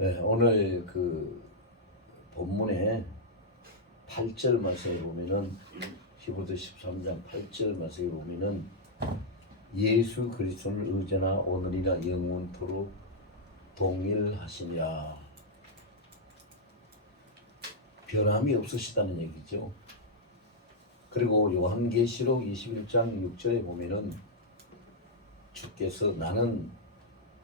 네, 오늘 그 본문의 8절 말씀에 보면은 히브리서 13장 8절 말씀에 보면은 예수 그리스도를 어제나 오늘이나 영원토록 동일하시냐, 변함이 없으시다는 얘기죠. 그리고 요한계시록 21장 6절에 보면은 주께서 나는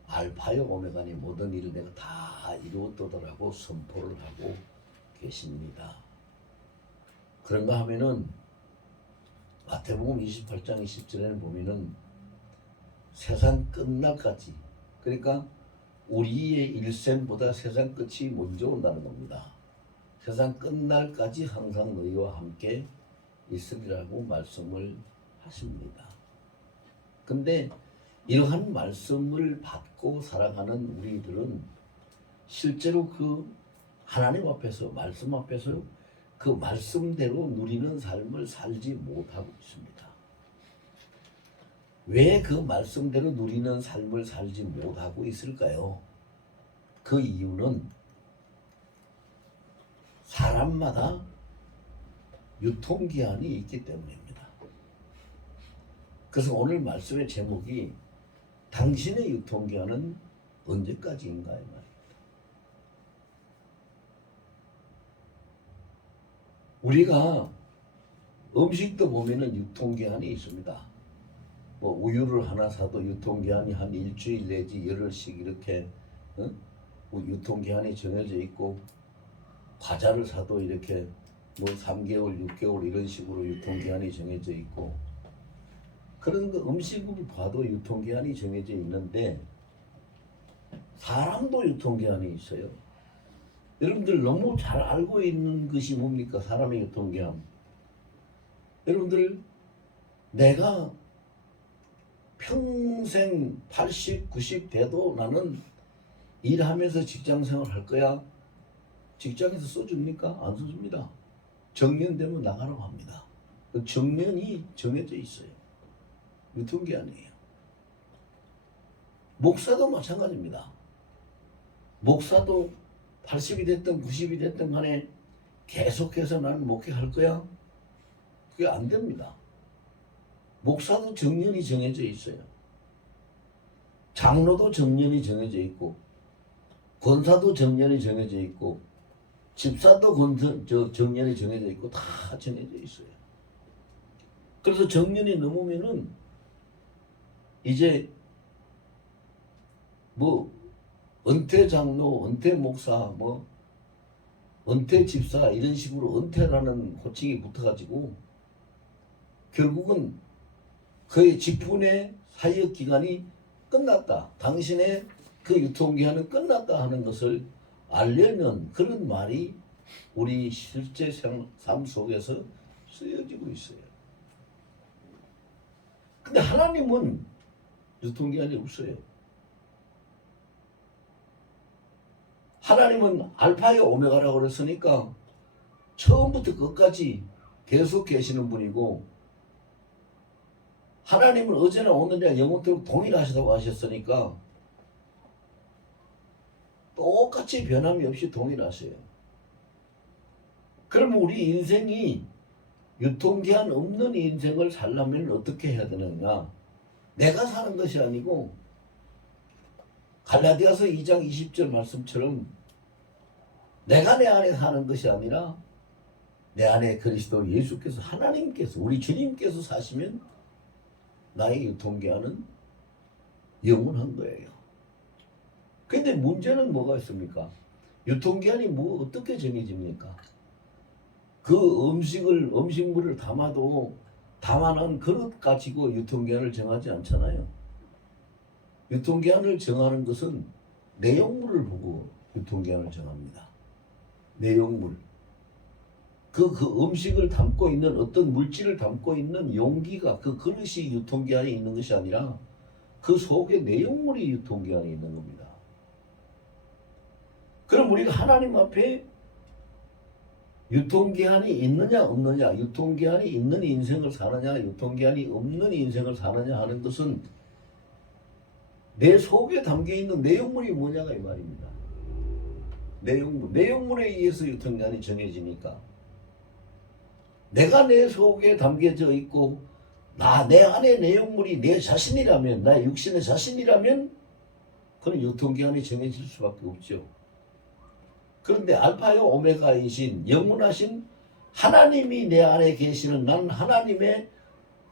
알파요 오메가니 모든 일을 내가 다 이루었도다라고 선포를 하고 계십니다. 그런가 하면은 마태복음 28장 20절에는 보면은 세상 끝날까지, 그러니까 우리의 일생보다 세상 끝이 먼저 온다는 겁니다. 세상 끝날까지 항상 너희와 함께 있으리라고 말씀을 하십니다. 근데 이러한 말씀을 받고 살아가는 우리들은 실제로 그 하나님 앞에서, 말씀 앞에서 그 말씀대로 누리는 삶을 살지 못하고 있습니다. 왜 그 말씀대로 누리는 삶을 살지 못하고 있을까요? 그 이유는 사람마다 유통기한이 있기 때문입니다. 그래서 오늘 말씀의 제목이 당신의 유통기한은 언제까지인가 이 말입니다. 우리가 음식도 보면은 유통기한이 있습니다. 뭐 우유를 하나 사도 유통기한이 한 일주일 내지 열흘씩 이렇게 뭐 유통기한이 정해져 있고, 과자를 사도 이렇게 뭐 3개월, 6개월 이런 식으로 유통기한이 정해져 있고, 그런 그 음식을 봐도 유통기한이 정해져 있는데 사람도 유통기한이 있어요. 여러분들 너무 잘 알고 있는 것이 뭡니까? 사람의 유통기한. 여러분들, 내가 평생 80, 90 돼도 나는 일하면서 직장생활 할 거야. 직장에서 써줍니까? 안 써줍니다. 정년 되면 나가라고 합니다. 그 정년이 정해져 있어요. 유통기한이에요. 목사도 마찬가지입니다. 목사도 80이 됐든 90이 됐든 간에 계속해서 나는 목회할 거야? 그게 안 됩니다. 목사도 정년이 정해져 있어요. 장로도 정년이 정해져 있고, 권사도 정년이 정해져 있고, 집사도 정년이 정해져 있고, 다 정해져 있어요. 그래서 정년이 넘으면은 이제 뭐 은퇴 장로, 은퇴 목사, 뭐 은퇴 집사 이런 식으로 은퇴라는 호칭이 붙어가지고 결국은 그의 직분의 사역 기간이 끝났다, 당신의 그 유통기한은 끝났다 하는 것을 알려는 그런 말이 우리 실제 삶 속에서 쓰여지고 있어요. 근데 하나님은 유통기한이 없어요. 하나님은 알파의 오메가라고 그랬으니까 처음부터 끝까지 계속 계시는 분이고, 하나님은 어제나 오늘이나 영원토록 동일하시다고 하셨으니까 똑같이 변함이 없이 동일하세요. 그러면 우리 인생이 유통기한 없는 인생을 살려면 어떻게 해야 되느냐? 내가 사는 것이 아니고 갈라디아서 2장 20절 말씀처럼 내가 내 안에 사는 것이 아니라 내 안에 그리스도 예수께서, 하나님께서, 우리 주님께서 사시면 나의 유통기한은 영원한 거예요. 근데 문제는 뭐가 있습니까? 유통기한이 뭐 어떻게 정해집니까? 그 음식물을 담아놓은 그릇 가지고 유통기한을 정하지 않잖아요. 유통기한을 정하는 것은 내용물을 보고 유통기한을 정합니다. 내용물. 그 음식을 담고 있는, 어떤 물질을 담고 있는 용기가, 그 그릇이 유통기한이 있는 것이 아니라 그 속에 내용물이 유통기한이 있는 겁니다. 그럼 우리가 하나님 앞에 유통기한이 있느냐 없느냐, 유통기한이 있는 인생을 사느냐 유통기한이 없는 인생을 사느냐 하는 것은 내 속에 담겨있는 내용물이 뭐냐가 이 말입니다. 내용문에 의해서 유통기한이 정해지니까 내가 내 속에 담겨져 있고 내 안에 내용물이 내 자신이라면, 나의 육신의 자신이라면 그런 유통기한이 정해질 수밖에 없죠. 그런데 알파요 오메가이신 영원하신 하나님이 내 안에 계시는, 나는 하나님의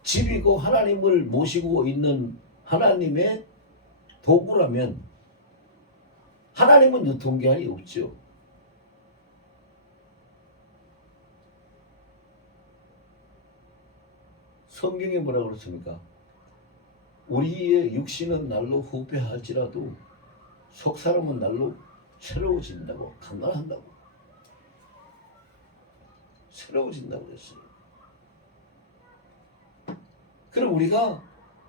집이고 하나님을 모시고 있는 하나님의 도구라면 하나님은 유통기한이 없죠. 성경에 뭐라고 그렇습니까? 우리의 육신은 날로 후패할지라도 속사람은 날로 새로워진다고, 강건한다고, 새로워진다고 그랬어요. 그럼 우리가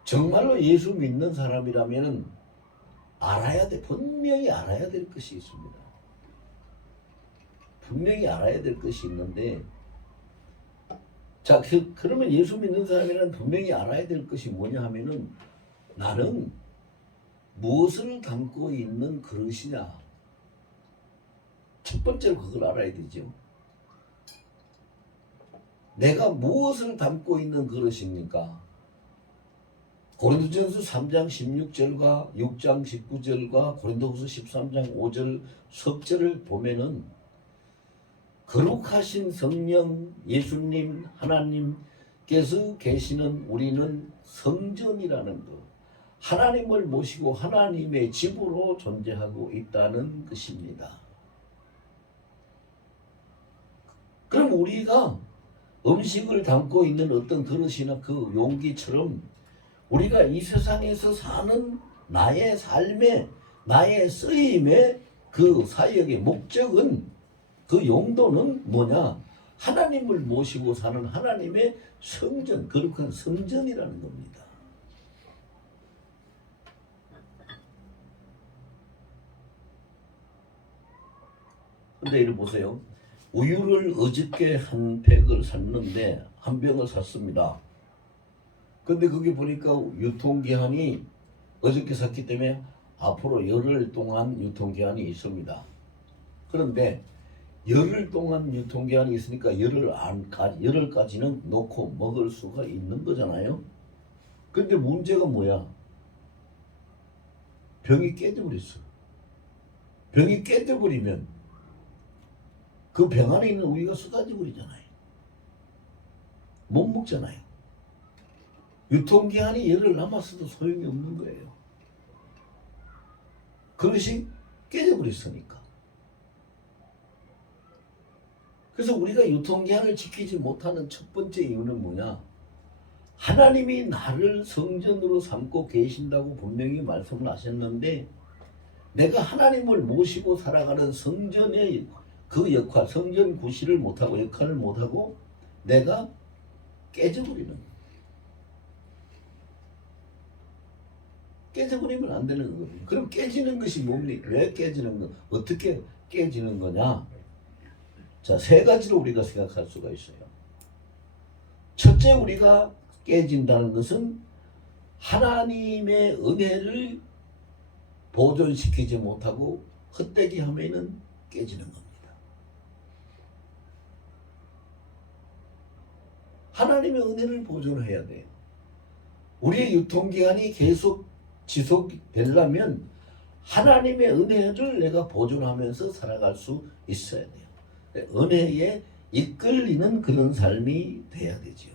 정말로 예수 믿는 사람이라면 분명히 알아야 될 것이 있습니다. 분명히 알아야 될 것이 있는데, 자, 그러면 예수 믿는 사람이란 분명히 알아야 될 것이 뭐냐 하면은, 나는 무엇을 담고 있는 그릇이냐. 첫 번째로 그걸 알아야 되죠. 내가 무엇을 담고 있는 그릇입니까? 고린도전서 3장 16절과 6장 19절과 고린도후서 13장 5절 석절을 보면은 거룩하신 성령 예수님 하나님께서 계시는 우리는 성전이라는 것, 하나님을 모시고 하나님의 집으로 존재하고 있다는 것입니다. 그럼 우리가 음식을 담고 있는 어떤 그릇이나 그 용기처럼 우리가 이 세상에서 사는 나의 삶의, 나의 쓰임의 그 사역의 목적은, 그 용도는 뭐냐? 하나님을 모시고 사는 하나님의 성전, 거룩한 성전이라는 겁니다. 근데 이를 보세요. 우유를 어저께 한 팩을 샀는데, 한 병을 샀습니다. 근데 거기 보니까 유통기한이 어저께 샀기 때문에 앞으로 열흘 동안 유통기한이 있습니다. 그런데 열흘 동안 유통기한이 있으니까 열흘까지는 놓고 먹을 수가 있는 거잖아요. 근데 문제가 뭐야? 병이 깨져버렸어. 병이 깨져버리면 그 병 안에 있는 우유가 쏟아져 버리잖아요. 못 먹잖아요. 유통기한이 열흘 남았어도 소용이 없는 거예요. 그것이 깨져버렸으니까. 그래서 우리가 유통기한을 지키지 못하는 첫 번째 이유는 뭐냐? 하나님이 나를 성전으로 삼고 계신다고 분명히 말씀을 하셨는데, 내가 하나님을 모시고 살아가는 성전의 그 역할, 성전 구실을 못하고 역할을 못하고 내가 깨져버리는 거예요. 깨져버리면 안 되는 거거든요. 그럼 깨지는 것이 뭡니까? 왜 깨지는 거? 어떻게 깨지는 거냐? 자, 세 가지로 우리가 생각할 수가 있어요. 첫째, 우리가 깨진다는 것은 하나님의 은혜를 보존시키지 못하고 헛되게 하면은 깨지는 겁니다. 하나님의 은혜를 보존해야 돼요. 우리의 유통기한이 계속 지속되려면 하나님의 은혜를 내가 보존하면서 살아갈 수 있어야 돼요. 은혜에 이끌리는 그런 삶이 돼야 되죠.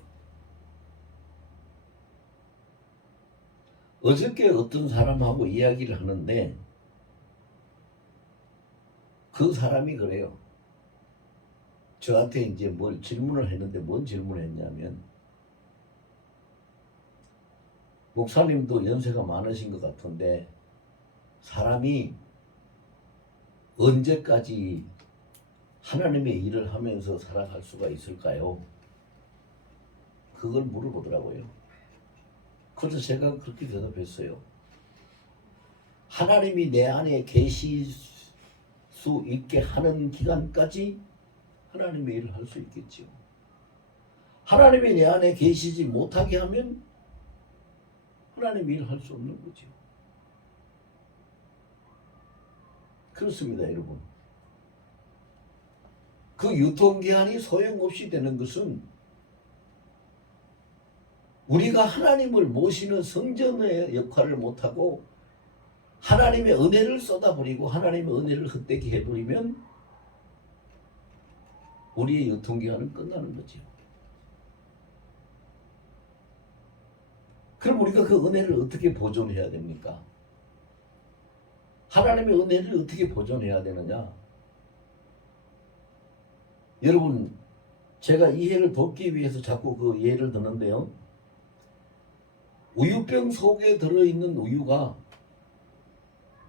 어저께 어떤 사람하고 이야기를 하는데 그 사람이 그래요. 저한테 이제 뭘 질문을 했는데 뭔 질문을 했냐면, 목사님도 연세가 많으신 것 같은데 사람이 언제까지 하나님의 일을 하면서 살아갈 수가 있을까요? 그걸 물어보더라고요. 그래서 제가 그렇게 대답했어요. 하나님이 내 안에 계실 수 있게 하는 기간까지 하나님의 일을 할 수 있겠죠. 하나님이 내 안에 계시지 못하게 하면 하나님의 일을 할 수 없는 거죠. 그렇습니다, 여러분. 그 유통기한이 소용없이 되는 것은 우리가 하나님을 모시는 성전의 역할을 못하고 하나님의 은혜를 쏟아버리고 하나님의 은혜를 헛되게 해버리면 우리의 유통기한은 끝나는 거죠. 그럼 우리가 그 은혜를 어떻게 보존해야 됩니까? 하나님의 은혜를 어떻게 보존해야 되느냐? 여러분, 제가 이해를 돕기 위해서 자꾸 그 예를 드는데요. 우유병 속에 들어있는 우유가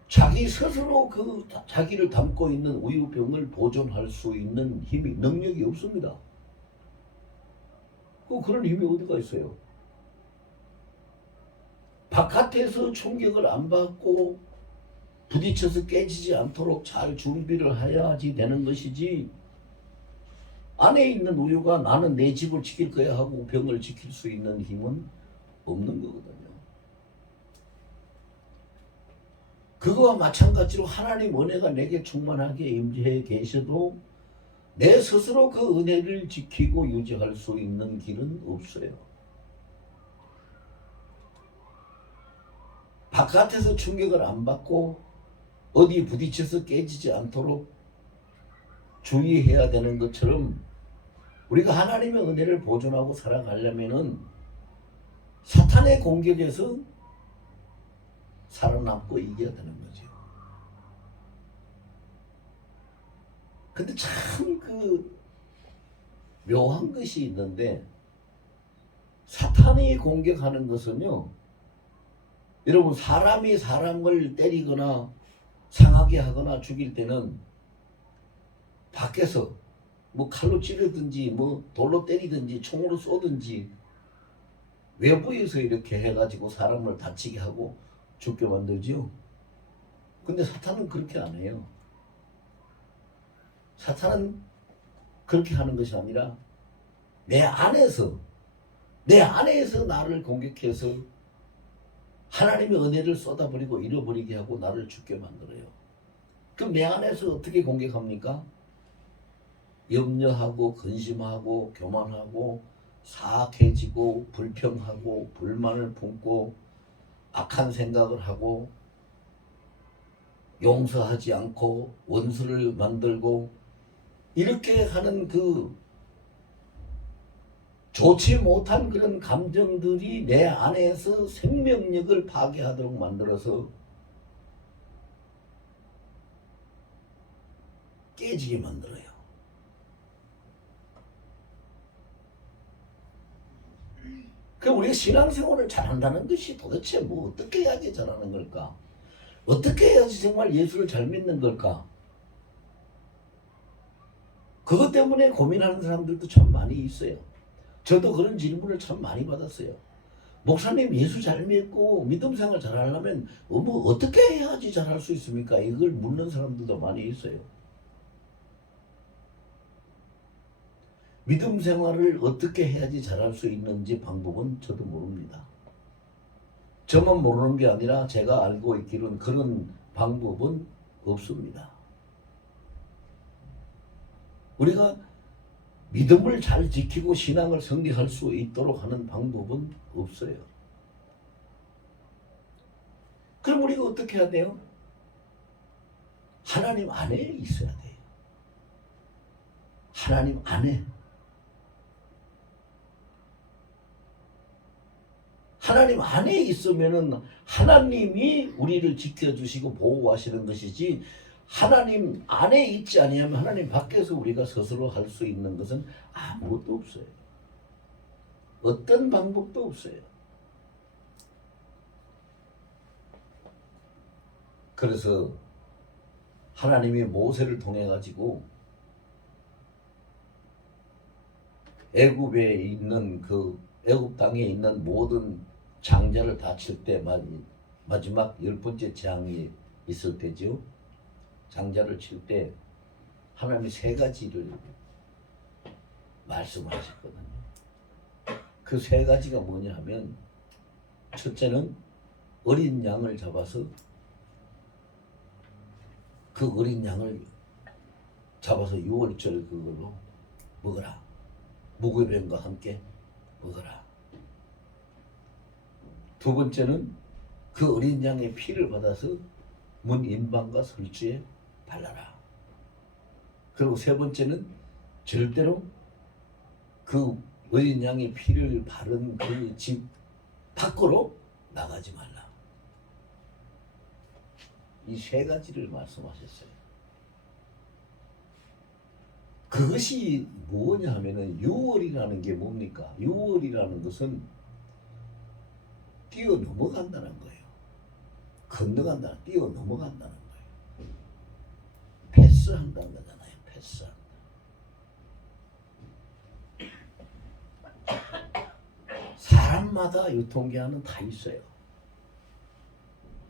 자기 스스로 그 자기를 담고 있는 우유병을 보존할 수 있는 힘이, 능력이 없습니다. 그런 힘이 어디가 있어요? 바깥에서 충격을 안 받고 부딪혀서 깨지지 않도록 잘 준비를 해야지 되는 것이지, 안에 있는 우유가 나는 내 집을 지킬 거야 하고 병을 지킬 수 있는 힘은 없는 거거든요. 그거와 마찬가지로 하나님 은혜가 내게 충만하게 임재해 계셔도 내 스스로 그 은혜를 지키고 유지할 수 있는 길은 없어요. 바깥에서 충격을 안 받고 어디 부딪혀서 깨지지 않도록 주의해야 되는 것처럼 우리가 하나님의 은혜를 보존하고 살아가려면은 사탄의 공격에서 살아남고 이겨야 되는 거죠. 근데 참 그 묘한 것이 있는데, 사탄이 공격하는 것은요, 여러분, 사람이 사람을 때리거나 상하게 하거나 죽일 때는 밖에서 뭐 칼로 찌르든지 뭐 돌로 때리든지 총으로 쏘든지 외부에서 이렇게 해가지고 사람을 다치게 하고 죽게 만들죠. 근데 사탄은 그렇게 안 해요. 사탄은 그렇게 하는 것이 아니라 내 안에서 나를 공격해서 하나님의 은혜를 쏟아버리고 잃어버리게 하고 나를 죽게 만들어요. 그럼 내 안에서 어떻게 공격합니까? 염려하고 근심하고 교만하고 사악해지고 불평하고 불만을 품고 악한 생각을 하고 용서하지 않고 원수를 만들고 이렇게 하는 그 좋지 못한 그런 감정들이 내 안에서 생명력을 파괴하도록 만들어서 깨지게 만들어요. 그럼 우리가 신앙생활을 잘한다는 것이 도대체 뭐 어떻게 해야지 잘하는 걸까? 어떻게 해야지 정말 예수를 잘 믿는 걸까? 그것 때문에 고민하는 사람들도 참 많이 있어요. 저도 그런 질문을 참 많이 받았어요. 목사님, 예수 잘 믿고 믿음 생활 잘 하려면 뭐 어떻게 해야지 잘할 수 있습니까? 이걸 묻는 사람들도 많이 있어요. 믿음 생활을 어떻게 해야지 잘할 수 있는지 방법은 저도 모릅니다. 저만 모르는 게 아니라 제가 알고 있기로는 그런 방법은 없습니다. 우리가 믿음을 잘 지키고 신앙을 성립할 수 있도록 하는 방법은 없어요. 그럼 우리가 어떻게 해야 돼요? 하나님 안에 있어야 돼요. 하나님 안에. 하나님 안에 있으면은 하나님이 우리를 지켜주시고 보호하시는 것이지, 하나님 안에 있지 아니하면 하나님 밖에서 우리가 스스로 할 수 있는 것은 아무것도 없어요. 어떤 방법도 없어요. 그래서 하나님이 모세를 통해 가지고 애굽에 있는 그 애굽 땅에 있는 모든 장자를 다 칠 때 마지막 10번째 재앙이 있을 때죠. 장자를 칠 때 하나님이 3가지를 말씀하셨거든요. 그 3가지가 뭐냐 하면, 첫째는 어린 양을 잡아서 그 어린 양을 잡아서 6월절 그걸로 먹어라. 무교병과 함께 먹어라. 두 번째는 그 어린 양의 피를 받아서 문 인방과 설주에 발라라. 그리고 세 번째는 절대로 그 어린 양의 피를 바른 그 집 밖으로 나가지 말라. 이 세 가지를 말씀하셨어요. 그것이 뭐냐 하면은 6월이라는 게 뭡니까? 6월이라는 것은 뛰어 넘어간다는 거예요. 건너간다, 뛰어 넘어간다는 거예요. 패스한다는 거잖아요. 패스한다. 사람마다 유통기한은 다 있어요.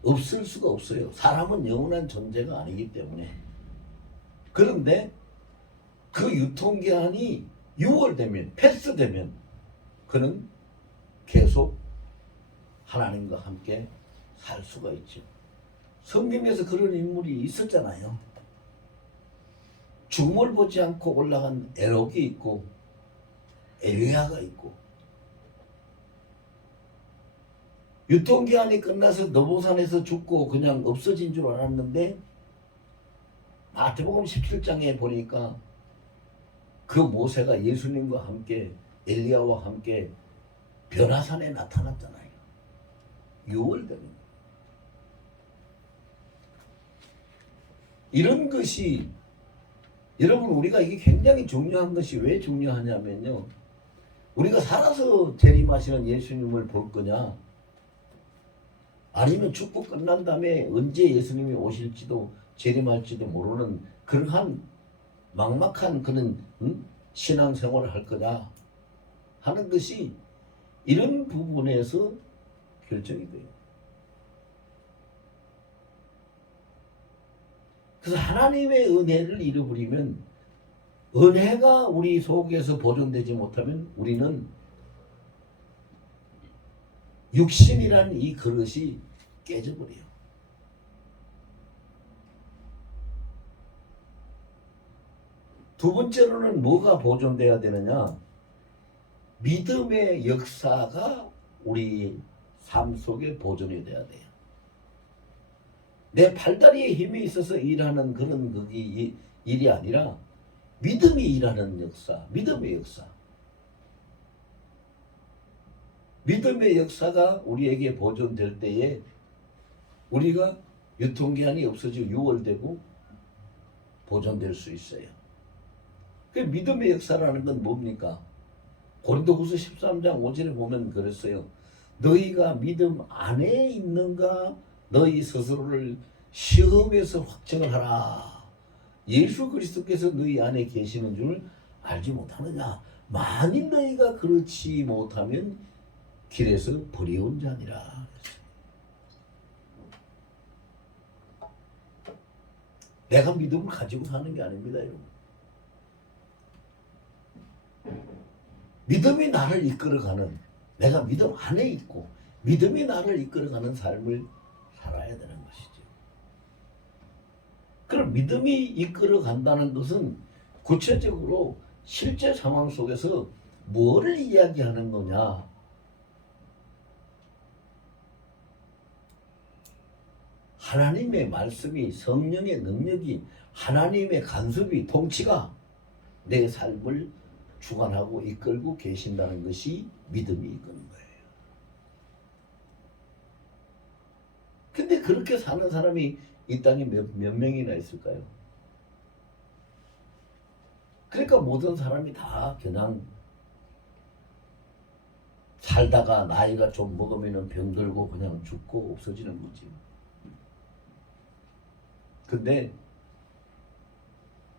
없을 수가 없어요. 사람은 영원한 존재가 아니기 때문에. 그런데 그 유통기한이 6월 되면, 패스되면 그는 계속 하나님과 함께 살 수가 있죠. 성경에서 그런 인물이 있었잖아요. 죽음을 보지 않고 올라간 에녹이 있고 엘리야가 있고, 유통기한이 끝나서 너보산에서 죽고 그냥 없어진 줄 알았는데 마태복음 17장에 보니까 그 모세가 예수님과 함께 엘리야와 함께 변화산에 나타났잖아요. 6월 되면. 이런 것이 여러분, 우리가 이게 굉장히 중요한 것이 왜 중요하냐면요, 우리가 살아서 재림하시는 예수님을 볼 거냐, 아니면 죽고 끝난 다음에 언제 예수님이 오실지도 재림할지도 모르는 그러한 막막한 그런 신앙생활을 할 거냐 하는 것이 이런 부분에서 결정이 돼요. 그래서 하나님의 은혜를 잃어버리면, 은혜가 우리 속에서 보존되지 못하면 우리는 육신이라는 이 그릇이 깨져버려요. 두 번째로는 뭐가 보존돼야 되느냐? 믿음의 역사가 우리 삶 속에 보존이 돼야 돼요. 내 팔다리에 힘이 있어서 일하는 그런 그게 일이 아니라 믿음이 일하는 역사, 믿음의 역사. 믿음의 역사가 우리에게 보존될 때에 우리가 유통기한이 없어지고 6월 되고 보존될 수 있어요. 그 믿음의 역사라는 건 뭡니까? 고린도후서 13장 5절에 보면 그랬어요. 너희가 믿음 안에 있는가 너희 스스로를 시험에서 확증을 하라. 예수 그리스도께서 너희 안에 계시는 줄 알지 못하느냐. 만일 너희가 그렇지 못하면 길에서 버려온 자니라. 내가 믿음을 가지고 사는 게 아닙니다, 여러분. 믿음이 나를 이끌어가는, 내가 믿음 안에 있고 믿음이 나를 이끌어가는 삶을 살아야 되는 것이죠. 그럼 믿음이 이끌어간다는 것은 구체적으로 실제 상황 속에서 뭐를 이야기하는 거냐? 하나님의 말씀이, 성령의 능력이, 하나님의 간섭이, 통치가 내 삶을 주관하고 이끌고 계신다는 것이 믿음이 이끄는 거예요. 근데 그렇게 사는 사람이 이 땅에 몇 명이나 있을까요? 그러니까 모든 사람이 다 그냥 살다가 나이가 좀 먹으면 병들고 그냥 죽고 없어지는 거지. 근데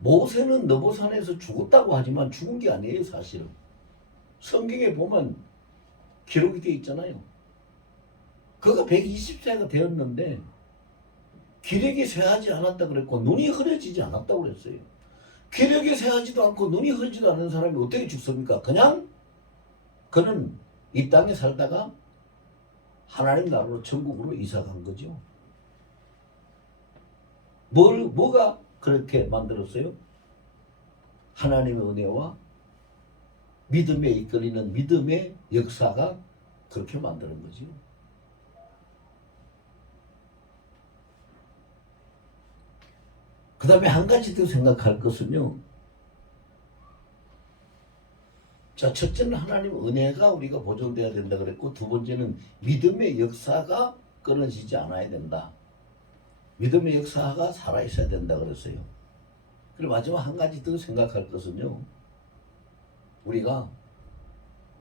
모세는 너보산에서 죽었다고 하지만 죽은 게 아니에요, 사실은. 성경에 보면 기록이 되어 있잖아요. 그가 120세가 되었는데 기력이 쇠하지 않았다 그랬고 눈이 흐려지지 않았다고 그랬어요. 기력이 쇠하지도 않고 눈이 흐리지도 않은 사람이 어떻게 죽습니까? 그냥 그는 이 땅에 살다가 하나님 나라로 천국으로 이사간 거죠. 뭐가 그렇게 만들었어요? 하나님의 은혜와 믿음에 이끌리는 믿음의 역사가 그렇게 만드는 거죠. 그 다음에 한 가지 더 생각할 것은요. 자, 첫째는 하나님 은혜가 우리가 보존돼야 된다 그랬고, 두 번째는 믿음의 역사가 끊어지지 않아야 된다. 믿음의 역사가 살아있어야 된다 그랬어요. 그리고 마지막 한 가지 더 생각할 것은요. 우리가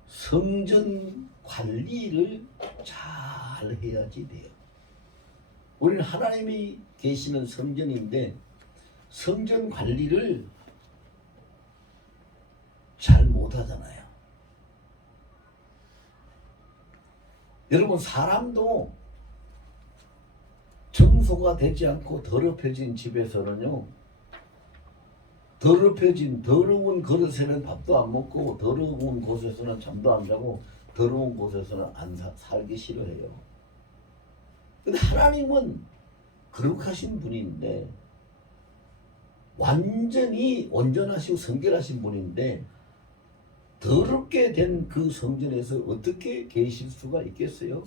성전 관리를 잘 해야지 돼요. 우리는 하나님이 계시는 성전인데 성전 관리를 잘 못하잖아요. 여러분, 사람도 청소가 되지 않고 더럽혀진 집에서는요, 더러운 그릇에는 밥도 안 먹고, 더러운 곳에서는 잠도 안 자고, 더러운 곳에서는 안 살기 싫어해요. 근데 하나님은 거룩하신 분인데, 완전히 온전하시고 성결하신 분인데, 더럽게 된 그 성전에서 어떻게 계실 수가 있겠어요?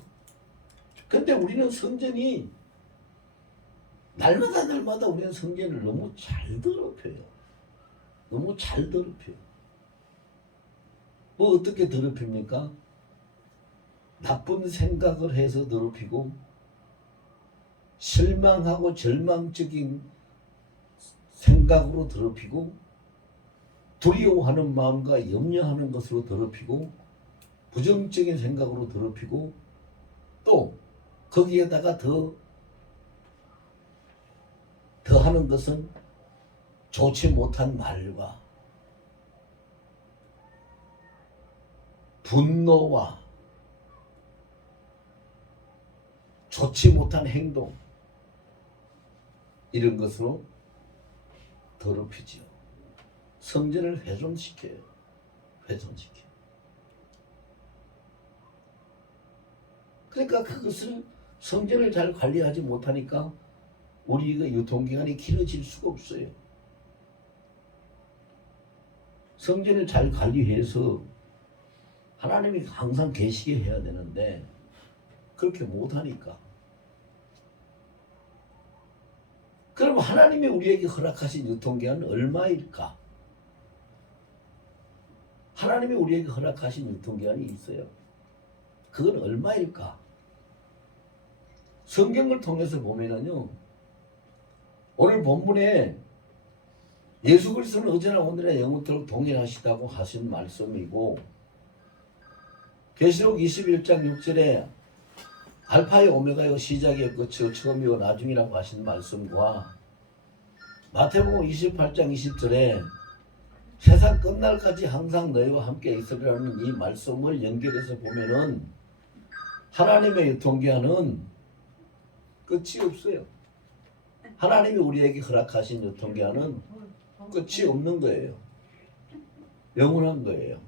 근데 우리는 성전이 날마다 우리는 성전을 너무 잘 더럽혀요. 너무 잘 더럽혀요. 뭐 어떻게 더럽힙니까? 나쁜 생각을 해서 더럽히고, 실망하고 절망적인 생각으로 더럽히고, 두려워하는 마음과 염려하는 것으로 더럽히고, 부정적인 생각으로 더럽히고, 또 거기에다가 더하는 것은 좋지 못한 말과 분노와 좋지 못한 행동, 이런 것으로 더럽히지요. 성전을 훼손시켜요. 훼손시켜요. 그러니까 그것을 성전을 잘 관리하지 못하니까 우리가 유통기한이 길어질 수가 없어요. 성전을 잘 관리해서 하나님이 항상 계시게 해야 되는데 그렇게 못하니까. 그럼 하나님이 우리에게 허락하신 유통기한은 얼마일까? 하나님이 우리에게 허락하신 유통기한이 있어요. 그건 얼마일까? 성경을 통해서 보면은요, 오늘 본문에 예수 그리스도는 어제나 오늘이나 영원토록 동일하시다고 하신 말씀이고, 계시록 21장 6절에 알파의 오메가요, 시작이요 끝이요 처음이요 나중이라고 하신 말씀과 마태복음 28장 20절에 세상 끝날까지 항상 너희와 함께 있으리라는 이 말씀을 연결해서 보면은 하나님의 유통기한은 끝이 없어요. 하나님이 우리에게 허락하신 유통기한은 끝이 없는 거예요. 영원한 거예요.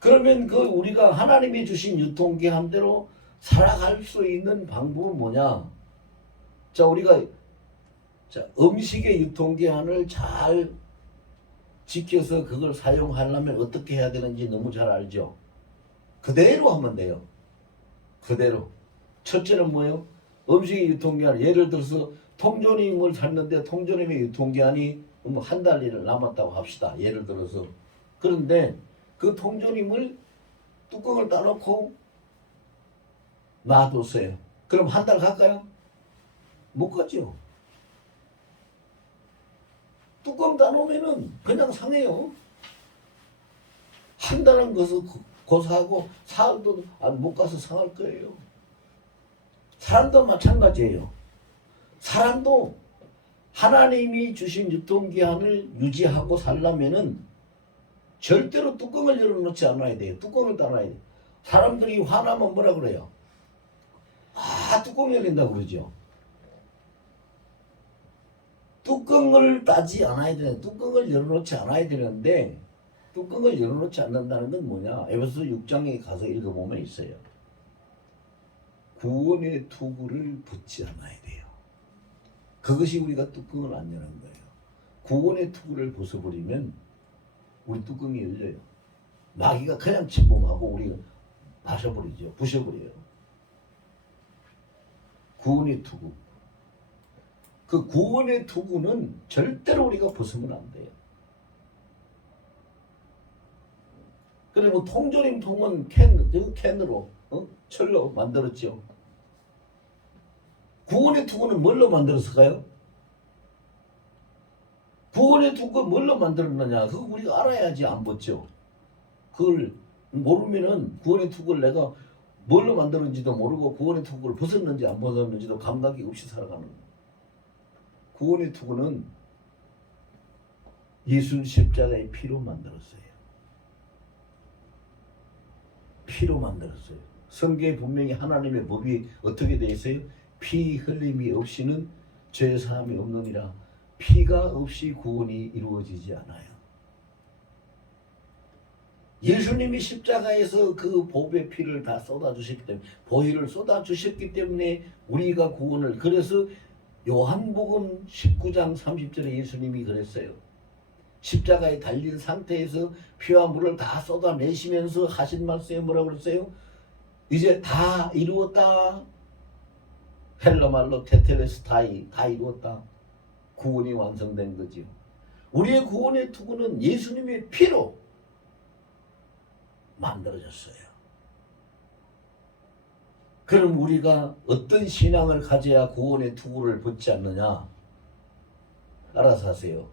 그러면 그 우리가 하나님이 주신 유통기한대로 살아갈 수 있는 방법은 뭐냐? 자, 우리가 음식의 유통기한을 잘 지켜서 그걸 사용하려면 어떻게 해야 되는지 너무 잘 알죠? 그대로 하면 돼요. 그대로. 첫째는 뭐예요? 음식의 유통기한. 예를 들어서 통조림을 샀는데 통조림의 유통기한이 한 달 남았다고 합시다. 예를 들어서. 그런데 그 통조림을 뚜껑을 따놓고 놔뒀어요. 그럼 한 달 갈까요? 못 가죠. 뚜껑 따놓으면은 그냥 상해요. 한 달은 것을 고사하고 사흘도 못 가서 상할 거예요. 사람도 마찬가지예요. 사람도 하나님이 주신 유통기한을 유지하고 살려면은 절대로 뚜껑을 열어놓지 않아야 돼요. 뚜껑을 따놔야 돼요. 사람들이 화나면 뭐라 그래요? 뚜껑 열린다고 그러죠. 뚜껑을 따지 않아야 되는데, 뚜껑을 열어놓지 않아야 되는데, 뚜껑을 열어놓지 않는다는 건 뭐냐? 에베소 6장에 가서 읽어보면 있어요. 구원의 투구를 붙지 않아야 돼요. 그것이 우리가 뚜껑을 안 여는 거예요. 구원의 투구를 벗어버리면 우리 뚜껑이 열려요. 마귀가 그냥 침범하고 우리 마셔버리죠. 부셔버려요. 구원의 투구. 그 구원의 투구는 절대로 우리가 벗으면 안 돼요. 그래 뭐 통조림 통은 캔으로 철로 만들었죠. 구원의 투구는 뭘로 만들었을까요? 구원의 투구가 뭘로 만들었느냐? 그거 우리가 알아야지 안 벗죠. 그걸 모르면은 구원의 투구를 내가 뭘로 만들었는지도 모르고 구원의 투구를 벗었는지 안 벗었는지도 감각이 없이 살아가는 거예요. 구원의 투구는 예수 십자가의 피로 만들었어요. 피로 만들었어요. 성경에 분명히 하나님의 법이 어떻게 되어 있어요? 피 흘림이 없이는 죄 사함이 없느니라. 피가 없이 구원이 이루어지지 않아요. 예수님이 십자가에서 그 보배 피를 다 쏟아주셨기 때문에 보혈을 쏟아주셨기 때문에 우리가 구원을 그래서 요한복음 19장 30절에 예수님이 그랬어요. 십자가에 달린 상태에서 피와 물을 다 쏟아내시면서 하신 말씀에 뭐라고 그랬어요? 이제 다 이루었다. 헬라말로 테텔레스타이 다 이루었다. 구원이 완성된 거지요. 우리의 구원의 투구는 예수님의 피로 만들어졌어요. 그럼 우리가 어떤 신앙을 가져야 구원의 투구를 벗지 않느냐? 알아서 하세요.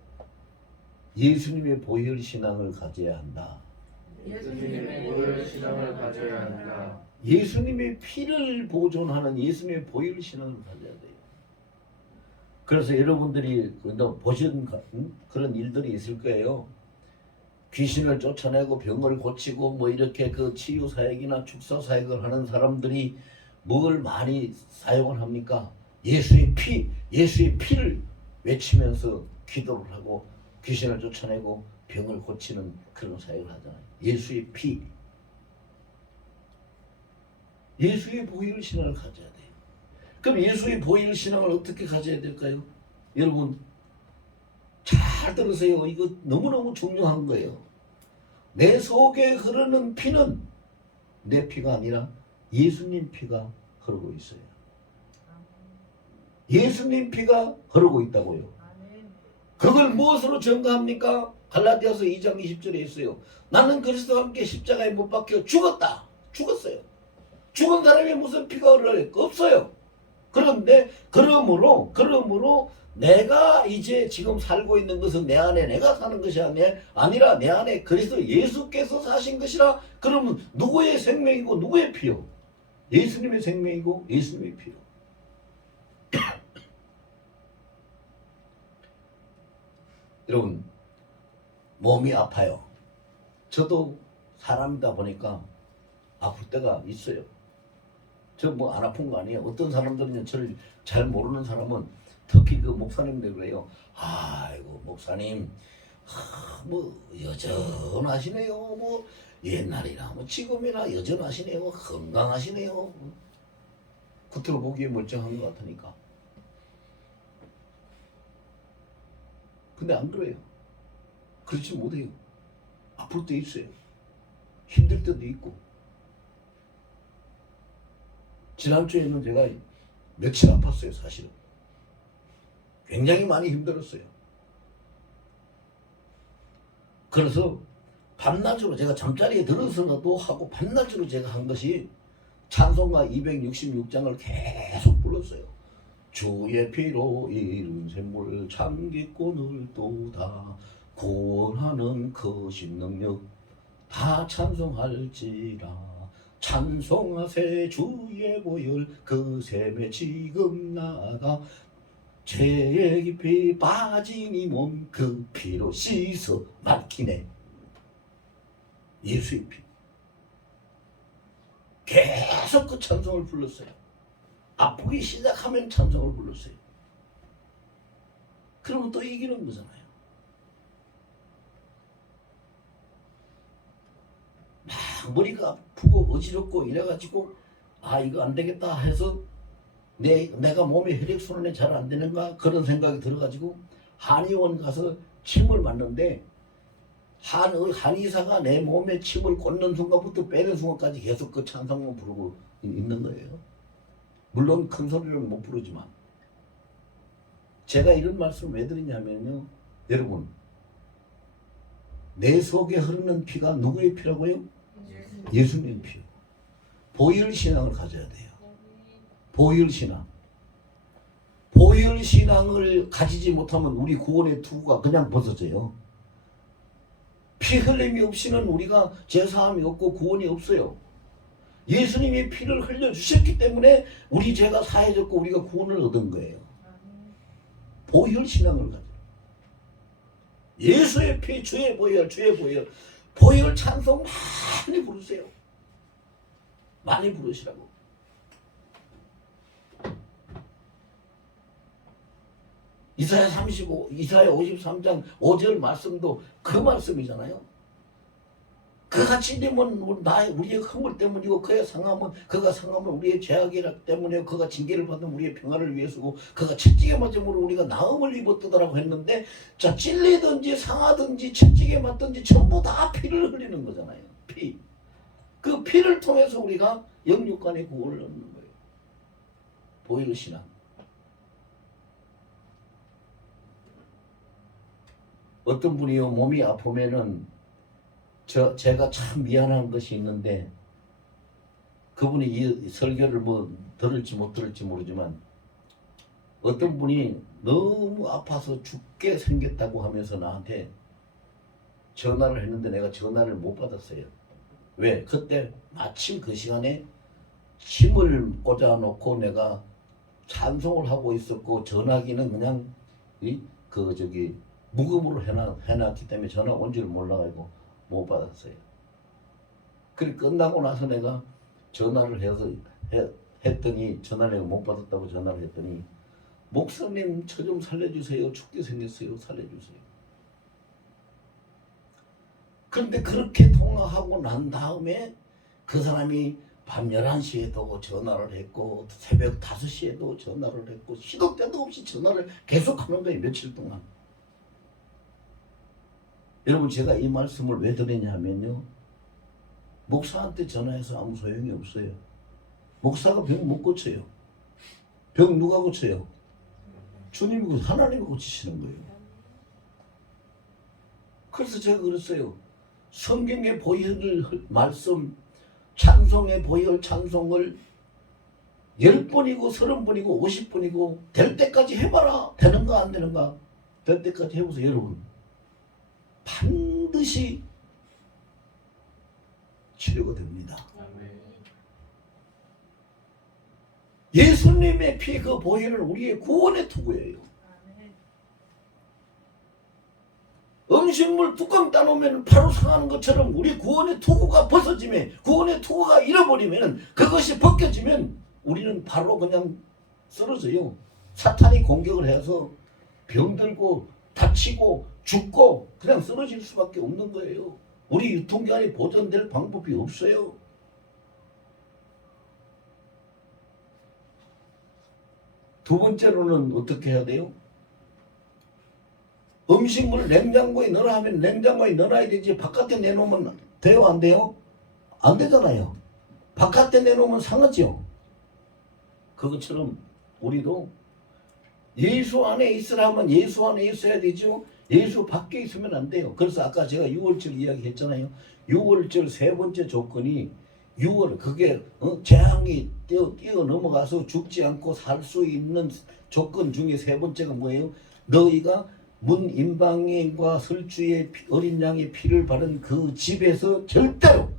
예수님의 보혈 신앙을 가져야 한다. 예수님의 보혈 신앙을 가져야 한다. 예수님의 피를 보존하는 예수님의 보혈 신앙을 가져야 돼요. 그래서 여러분들이 보신 그런 일들이 있을 거예요. 귀신을 쫓아내고 병을 고치고 뭐 이렇게 그 치유 사역이나 축사 사역을 하는 사람들이 뭘 많이 사용을 합니까? 예수의 피를 외치면서 기도를 하고 귀신을 쫓아내고 병을 고치는 그런 사역을 하잖아요. 예수의 피. 예수의 보혈 신앙을 가져야 돼요. 그럼 예수의 보혈 신앙을 어떻게 가져야 될까요? 여러분 잘 들으세요. 이거 너무너무 중요한 거예요. 내 속에 흐르는 피는 내 피가 아니라 예수님 피가 흐르고 있어요. 예수님 피가 흐르고 있다고요. 그걸 무엇으로 증거합니까? 갈라디아서 2장 20절에 있어요. 나는 그리스도와 함께 십자가에 못 박혀 죽었다. 죽었어요. 죽은 사람이 무슨 피가 흘러요? 없어요. 그런데 그러므로 내가 이제 지금 살고 있는 것은 내 안에 내가 사는 것이 아니라 내 안에 그리스도 예수께서 사신 것이라. 그러면 누구의 생명이고 누구의 피요? 예수님의 생명이고 예수님의 피요. 여러분 몸이 아파요. 저도 사람이다 보니까 아플 때가 있어요. 저 뭐 안 아픈 거 아니에요. 어떤 사람들은 저를 잘 모르는 사람은 특히 그 목사님들 그래요. 아이고 목사님 뭐 여전하시네요. 뭐 옛날이나 뭐 지금이나 여전하시네요. 건강하시네요. 겉으로 보기에 멀쩡한 것 같으니까. 근데 안 그래요. 그렇지 못해요. 아플 때 있어요. 힘들 때도 있고. 지난주에는 제가 며칠 아팠어요. 사실은. 굉장히 많이 힘들었어요. 그래서 밤낮으로 제가 잠자리에 들어서도 하고 밤낮으로 제가 한 것이 찬송가 266장을 계속 불렀어요. 주의 피로 이룬 샘물 참기꾼을 또다 구원하는 거신 능력 다 찬송할지라. 찬송하세 주의 보혈 그 샘에 지금 나가 죄에 깊이 빠진 이 몸 그 피로 씻어 막히네. 예수의 피. 계속 그 찬송을 불렀어요. 아프기 시작하면 찬송을 불렀어요. 그러면 또 이기는 거잖아요. 막 머리가 아프고 어지럽고 이래가지고 아 이거 안 되겠다 해서 내가 몸의 혈액순환이 잘 안 되는가 그런 생각이 들어가지고 한의원 가서 침을 맞는데 한의사가 내 몸에 침을 꽂는 순간부터 빼는 순간까지 계속 그 찬송만 부르고 있는 거예요. 물론 큰 소리로는 못 부르지만. 제가 이런 말씀을 왜 드리냐면요. 여러분, 내 속에 흐르는 피가 누구의 피라고요? 예수님의 피요. 보혈신앙을 가져야 돼요. 보혈신앙. 보혈신앙을 가지지 못하면 우리 구원의 투구가 그냥 벗어져요. 피 흘림이 없이는 우리가 죄사함이 없고 구원이 없어요. 예수님이 피를 흘려주셨기 때문에 우리 죄가 사해졌고 우리가 구원을 얻은 거예요. 보혈신앙을 가져. 예수의 피, 주의 보혈, 주의 보혈. 보혈 찬송 많이 부르세요. 많이 부르시라고. 이사야 53장 5절 말씀도 그 말씀이잖아요. 그같이 되면 우리의 허물 때문이고 그가 상함은 우리의 죄악이라 때문에 그가 징계를 받은 우리의 평안을 위해서고 그가 채찍에 맞음으로 우리가 나음을 입었더라고 했는데 자 찔리든지 상하든지 채찍에 맞든지 전부 다 피를 흘리는 거잖아요. 피. 그 피를 통해서 우리가 영육간의 구원을 얻는 거예요. 보혈신앙. 어떤 분이요 몸이 아프면은 제가 참 미안한 것이 있는데 그분이 이 설교를 뭐 들을지 못 들을지 모르지만 어떤 분이 너무 아파서 죽게 생겼다고 하면서 나한테 전화를 했는데 내가 전화를 못 받았어요. 왜? 그때 마침 그 시간에 침을 꽂아놓고 내가 찬송을 하고 있었고 전화기는 그냥 무음으로 해놨기 때문에 전화 온 줄 몰라가지고 못 받았어요. 그래 끝나고 나서 내가 전화를 했더니 전화를 못 받았다고 전화를 했더니 목사님 저 좀 살려주세요. 죽게 생겼어요. 살려주세요. 그런데 그렇게 통화하고 난 다음에 그 사람이 밤 11시에도 전화를 했고 새벽 5시에도 전화를 했고 시도 때도 없이 전화를 계속하는 거예요. 며칠 동안. 여러분 제가 이 말씀을 왜 드리냐 하면요. 목사한테 전화해서 아무 소용이 없어요. 목사가 병 못 고쳐요. 병 누가 고쳐요? 주님이 하나님이 고치시는 거예요. 그래서 제가 그랬어요. 성경의 보혈을 말씀 찬송의 보혈 찬송을 10번이고 30번이고 50번이고 될 때까지 해봐라. 되는가 안 되는가 될 때까지 해보세요. 여러분 반드시 치료가 됩니다. 예수님의 피 그 보혈은 우리의 구원의 투구예요. 음식물 뚜껑 따놓으면 바로 상하는 것처럼 우리 구원의 투구가 벗어지면 구원의 투구가 잃어버리면 그것이 벗겨지면 우리는 바로 그냥 쓰러져요. 사탄이 공격을 해서 병들고 다치고 죽고 그냥 쓰러질 수밖에 없는 거예요. 우리 유통기한이 보존될 방법이 없어요. 두 번째로는 어떻게 해야 돼요? 음식물을 냉장고에 넣으라 하면 냉장고에 넣어놔야 되지 바깥에 내놓으면 돼요 안 돼요? 안 되잖아요. 바깥에 내놓으면 상하죠. 그것처럼 우리도 예수 안에 있으라 하면 예수 안에 있어야 되죠. 예수 밖에 있으면 안 돼요. 그래서 아까 제가 6월절 이야기했잖아요. 6월절 세 번째 조건이 6월 그게 재앙이 뛰어 넘어가서 죽지 않고 살 수 있는 조건 중에 세 번째가 뭐예요? 너희가 문 임방인과 설주의 어린 양의 피를 바른 그 집에서 절대로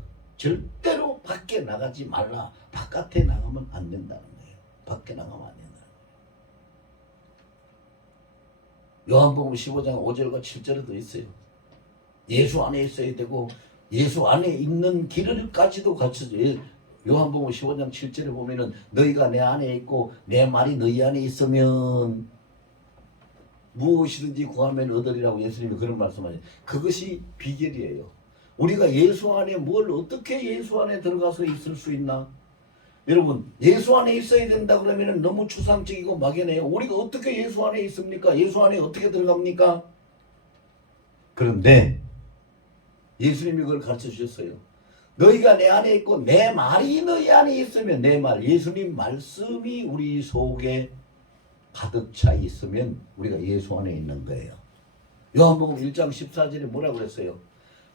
밖에 나가지 말라. 바깥에 나가면 안 된다는 거예요. 밖에 나가면 안 된다는 거예요. 요한복음 15장 5절과 7절에도 있어요. 예수 안에 있어야 되고 예수 안에 있는 길을까지도 갖춰줘요. 요한복음 15장 7절에 보면은 너희가 내 안에 있고 내 말이 너희 안에 있으면 무엇이든지 구하면 얻으리라고 예수님이 그런 말씀하세요. 그것이 비결이에요. 우리가 예수 안에 뭘 어떻게 예수 안에 들어가서 있을 수 있나? 여러분 예수 안에 있어야 된다 그러면 너무 추상적이고 막연해요. 우리가 어떻게 예수 안에 있습니까? 예수 안에 어떻게 들어갑니까? 그런데 예수님이 그걸 가르쳐 주셨어요. 너희가 내 안에 있고 내 말이 너희 안에 있으면, 내 말, 예수님 말씀이 우리 속에 가득 차 있으면 우리가 예수 안에 있는 거예요. 요한복음 1장 14절에 뭐라고 그랬어요?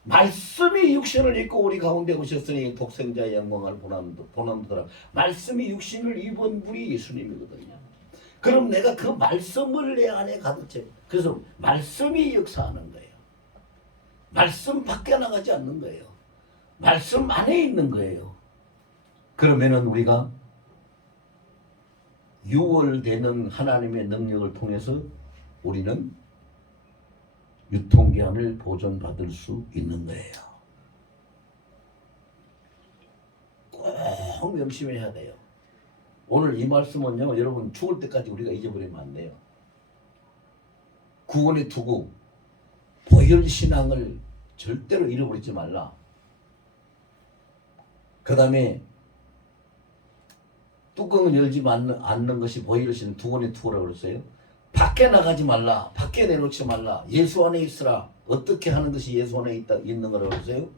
말씀이 육신을 입고 우리 가운데 오셨으니 독생자의 영광을 보남도다. 말씀이 육신을 입은 분이 예수님이거든요. 그럼 내가 그 말씀을 내 안에 가득 채. 그래서 말씀이 역사하는 거예요. 말씀 밖에 나가지 않는 거예요. 말씀 안에 있는 거예요. 그러면은 우리가 유월되는 하나님의 능력을 통해서 우리는 유통기한을 보존받을 수 있는 거예요. 꼭 명심해야 돼요. 오늘 이 말씀은요, 여러분 죽을 때까지 우리가 잊어버리면 안 돼요. 구원의 투구, 보혈신앙을 절대로 잃어버리지 말라. 그 다음에 뚜껑을 열지 않는 것이 보혈신앙 두 번의 투구라고 그랬어요. 밖에 나가지 말라. 밖에 내놓지 말라. 예수 안에 있으라. 어떻게 하는 것이 예수 안에 있는 거라고 그랬어요?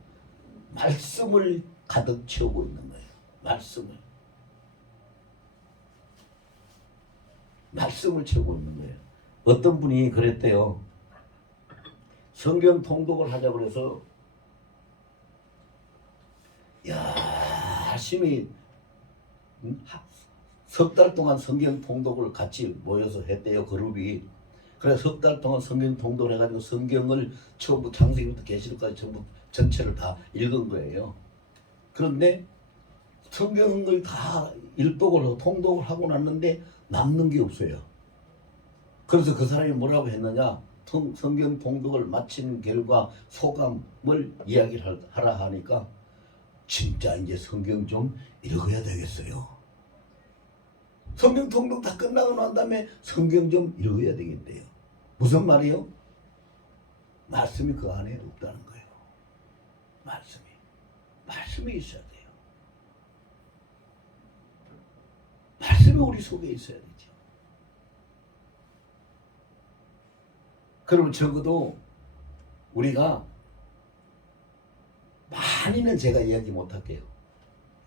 말씀을 가득 채우고 있는 거예요. 말씀을 채우고 있는 거예요. 어떤 분이 그랬대요. 성경 통독을 하자고 그래서 열심히 석 달 동안 성경 통독을 같이 모여서 했대요. 그룹이. 그래서 석 달 동안 성경 통독을 해가지고 성경을 처음부터 창세기부터 계시록까지 전부 전체를 다 읽은 거예요. 그런데 성경을 다 일독을 통독을 하고 났는데 남는 게 없어요. 그래서 그 사람이 뭐라고 했느냐? 성경 통독을 마친 결과 소감을 이야기를 하라 하니까 진짜 이제 성경 좀 읽어야 되겠어요. 성경 통독 다 끝나고 난 다음에 성경 좀 읽어야 되겠대요. 무슨 말이요? 말씀이 그 안에 없다는 거예요. 말씀이 있어야 돼요. 말씀이 우리 속에 있어야 되죠. 그럼 적어도 우리가 많이는 제가 이야기 못할게요.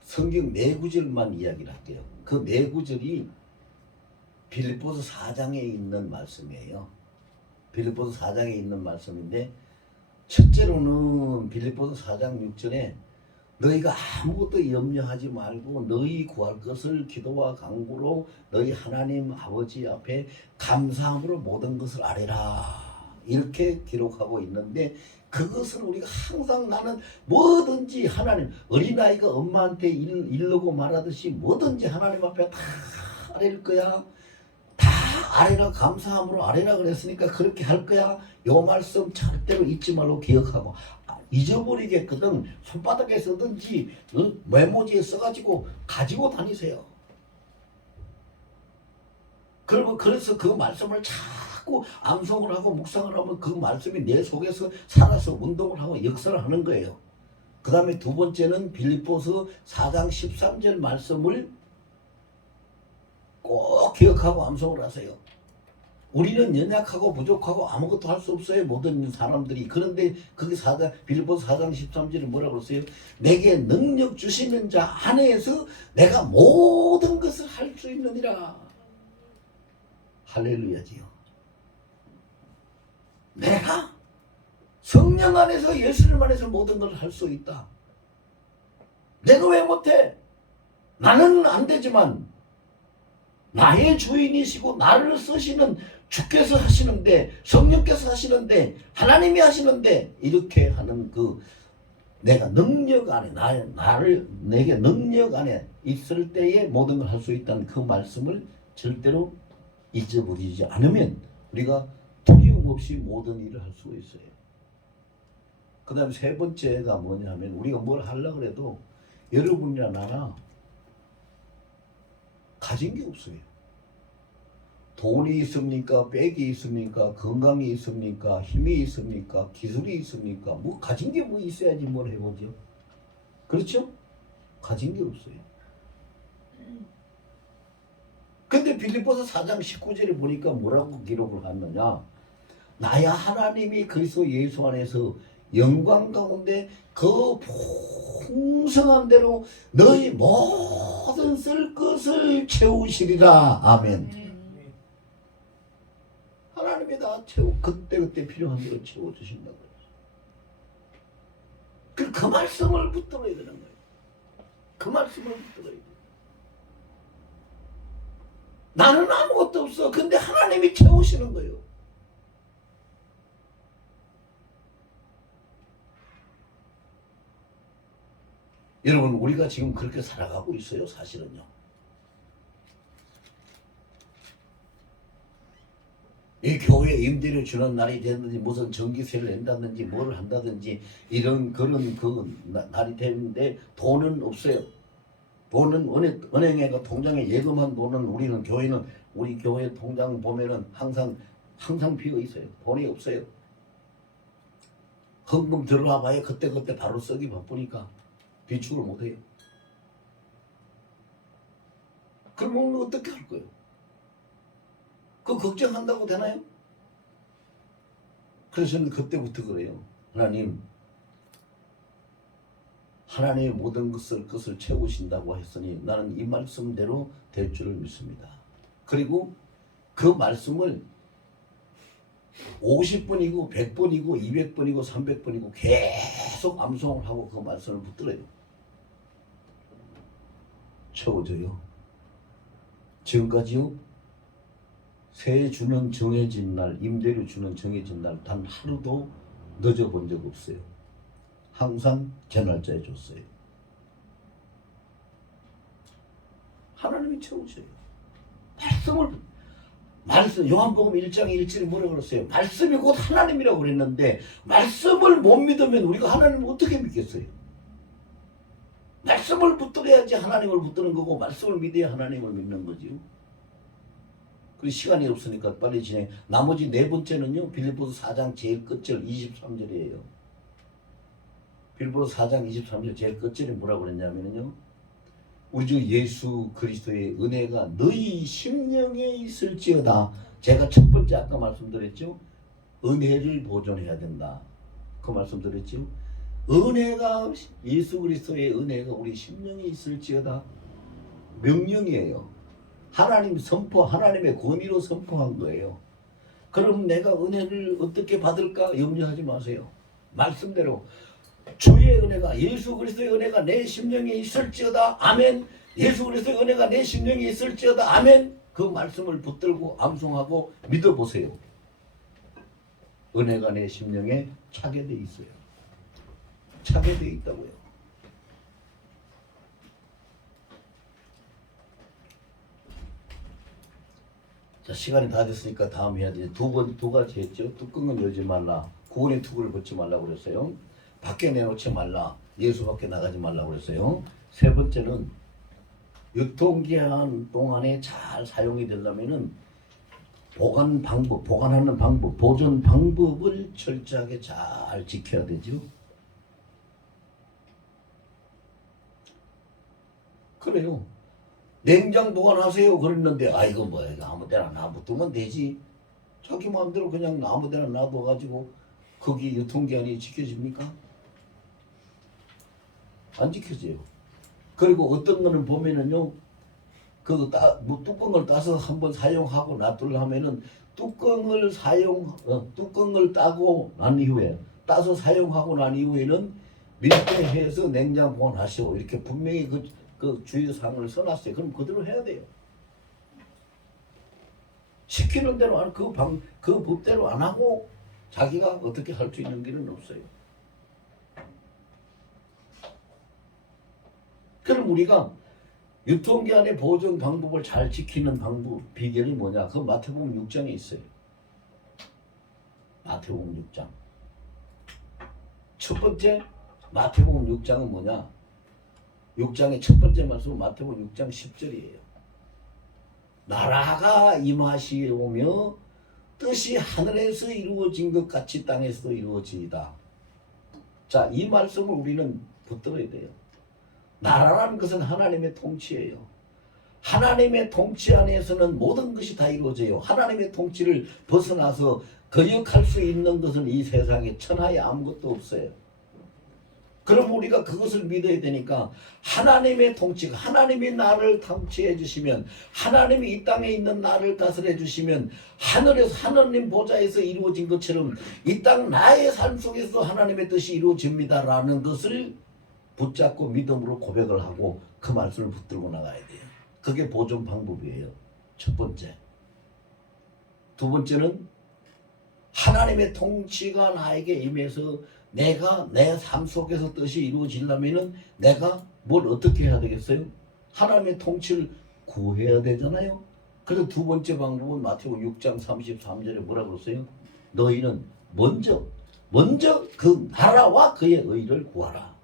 성경 4구절만 이야기를 할게요. 그 4구절이 빌립보서 4장에 있는 말씀이에요. 빌립보서 4장에 있는 말씀인데, 첫째로는 빌립보서 4장 6절에 너희가 아무것도 염려하지 말고 너희 구할 것을 기도와 간구로 너희 하나님 아버지 앞에 감사함으로 모든 것을 아뢰라. 이렇게 기록하고 있는데, 그것을 우리가 항상 나는 뭐든지 하나님, 어린아이가 엄마한테 이르고 말하듯이 뭐든지 하나님 앞에 다 아뢰일 거야. 다 아뢰라, 감사함으로 아뢰라 그랬으니까 그렇게 할 거야. 요 말씀 절대로 잊지 말고 기억하고, 잊어버리겠거든 손바닥에 쓰든지 메모지에 써가지고 가지고 다니세요. 그래서 그 말씀을 자꾸 암송을 하고 묵상을 하면 그 말씀이 내 속에서 살아서 운동을 하고 역사를 하는 거예요. 그 다음에 두 번째는 빌립보서 4장 13절 말씀을 꼭 기억하고 암송을 하세요. 우리는 연약하고 부족하고 아무것도 할 수 없어요. 모든 사람들이. 그런데 그게 빌립보서 4장 13절에 뭐라고 그랬어요? 내게 능력 주시는 자 안에서 내가 모든 것을 할 수 있느니라. 할렐루야지요. 내가 성령 안에서, 예수님 안에서 모든 걸 할 수 있다. 내가 왜 못해? 나는 안 되지만 나의 주인이시고 나를 쓰시는 주께서 하시는데, 성령께서 하시는데, 하나님이 하시는데, 이렇게 하는 그 내가 능력 안에, 내게 능력 안에 있을 때에 모든 걸 할 수 있다는 그 말씀을 절대로 잊어버리지 않으면 우리가 두려움 없이 모든 일을 할 수 있어요. 그 다음에 세 번째가 뭐냐 하면, 우리가 뭘 하려고 해도 여러분이나 나나 가진 게 없어요. 돈이 있습니까? 백이 있습니까? 건강이 있습니까? 힘이 있습니까? 기술이 있습니까? 뭐 가진 게 뭐 있어야지 뭘 해보죠. 그렇죠? 가진 게 없어요. 근데 빌립보서 4장 19절에 보니까 뭐라고 기록을 하느냐? 나야 하나님이 그리스도 예수 안에서 영광 가운데 그 풍성한 대로 너희 모든 쓸 것을 채우시리라. 아멘. 하나님이 다 그때 필요한 대로 채워주신다고 해요. 그 말씀을 붙들어야 되는 거예요. 그 말씀을 붙들어야 돼요. 나는 아무것도 없어. 근데 하나님이 채우시는 거예요. 여러분, 우리가 지금 그렇게 살아가고 있어요. 사실은요. 이 교회 임대료 주는 날이 됐는지 무슨 전기세를 낸다든지 뭘 한다든지 이런 그런 날이 되는데 돈은 없어요. 돈은 은행에 통장에 예금한 돈은 우리는 교회는 우리 교회 통장 보면은 항상 비어 있어요. 돈이 없어요. 헌금 들어와 봐야 그때 바로 쓰기 바쁘니까 비축을 못 해요. 그러면 어떻게 할 거예요? 그거 걱정한다고 되나요? 그래서 저는 그때부터 그래요. 하나님의 모든 것을 채우신다고 했으니 나는 이 말씀대로 될 줄을 믿습니다. 그리고 그 말씀을 50번이고 100번이고 200번이고 300번이고 계속 암송을 하고 그 말씀을 붙들어요. 채워져요. 지금까지요. 세 주는 정해진 날, 임대료 주는 정해진 날 단 하루도 늦어본 적 없어요. 항상 제 날짜에 줬어요. 하나님이 채우셔요. 요한복음 1장 1절에 뭐라고 그랬어요? 말씀이 곧 하나님이라고 그랬는데 말씀을 못 믿으면 우리가 하나님을 어떻게 믿겠어요? 말씀을 붙들어야지 하나님을 붙드는 거고 말씀을 믿어야 하나님을 믿는 거지요. 그리고 시간이 없으니까 빨리 진행. 나머지 네 번째는요. 빌립보서 4장 제일 끝절 23절이에요. 빌립보서 4장 23절 제일 끝절에 뭐라고 그랬냐면요. 우리 주 예수 그리스도의 은혜가 너희 심령에 있을지어다. 제가 첫 번째 아까 말씀드렸죠. 은혜를 보존해야 된다. 그 말씀드렸죠. 은혜가 예수 그리스도의 은혜가 우리 심령에 있을지어다. 명령이에요. 하나님 선포, 하나님의 권위로 선포한 거예요. 그럼 내가 은혜를 어떻게 받을까 염려하지 마세요. 말씀대로 주의 은혜가 예수 그리스도의 은혜가 내 심령에 있을지어다. 아멘. 예수 그리스도의 은혜가 내 심령에 있을지어다. 아멘. 그 말씀을 붙들고 암송하고 믿어보세요. 은혜가 내 심령에 차게 돼 있어요. 차게 돼 있다고요. 자, 시간이 다 됐으니까 다음 해야 돼. 두 가지 했죠. 뚜껑은 열지 말라. 구원의 투구를 벗지 말라고 그랬어요. 밖에 내놓지 말라. 예수 밖에 나가지 말라고 그랬어요. 세 번째는 유통기한 동안에 잘 사용이 되려면은 보관하는 방법, 보존 방법을 철저하게 잘 지켜야 되죠. 그래요. 냉장 보관하세요 그랬는데 이거 뭐야, 이거 아무 데나 놔두면 되지. 자기 마음대로 그냥 아무 데나 놔둬가지고 거기 유통기한이 지켜집니까? 안 지켜져요. 그리고 어떤 거는 보면은요, 뚜껑을 따서 한번 사용하고 놔두려면은 뚜껑을 따고 난 이후에 따서 사용하고 난 이후에는 밀폐해서 냉장 보관하시오 이렇게 분명히 그 주의사항을 써놨어요. 그럼 그대로 해야 돼요. 시키는 대로 안, 그 법대로 안 하고 자기가 어떻게 할 수 있는 길은 없어요. 그럼 우리가 유통기한의 보존 방법을 잘 지키는 방법, 비결이 뭐냐? 그 마태복음 6장에 있어요. 마태복음 6장. 첫 번째 마태복음 6장은 뭐냐? 6장의 첫 번째 말씀은 마태복음 6장 10절이에요. 나라가 임하시오며 뜻이 하늘에서 이루어진 것 같이 땅에서도 이루어지이다. 자, 이 말씀을 우리는 붙들어야 돼요. 나라라는 것은 하나님의 통치예요. 하나님의 통치 안에서는 모든 것이 다 이루어져요. 하나님의 통치를 벗어나서 거역할 수 있는 것은 이 세상에 천하에 아무것도 없어요. 그럼 우리가 그것을 믿어야 되니까 하나님의 통치가 하나님이 나를 통치해 주시면 하나님이 이 땅에 있는 나를 다스려 주시면 하늘에서 하나님 보좌에서 이루어진 것처럼 이 땅 나의 삶 속에서 하나님의 뜻이 이루어집니다라는 것을 붙잡고 믿음으로 고백을 하고 그 말씀을 붙들고 나가야 돼요. 그게 보존 방법이에요. 첫 번째. 두 번째는 하나님의 통치가 나에게 임해서 내가 내 삶 속에서 뜻이 이루어지려면 내가 뭘 어떻게 해야 되겠어요? 하나님의 통치를 구해야 되잖아요. 그래서 두 번째 방법은 마태복음 6장 33절에 뭐라 그랬어요? 너희는 먼저 그 나라와 그의 의를 구하라.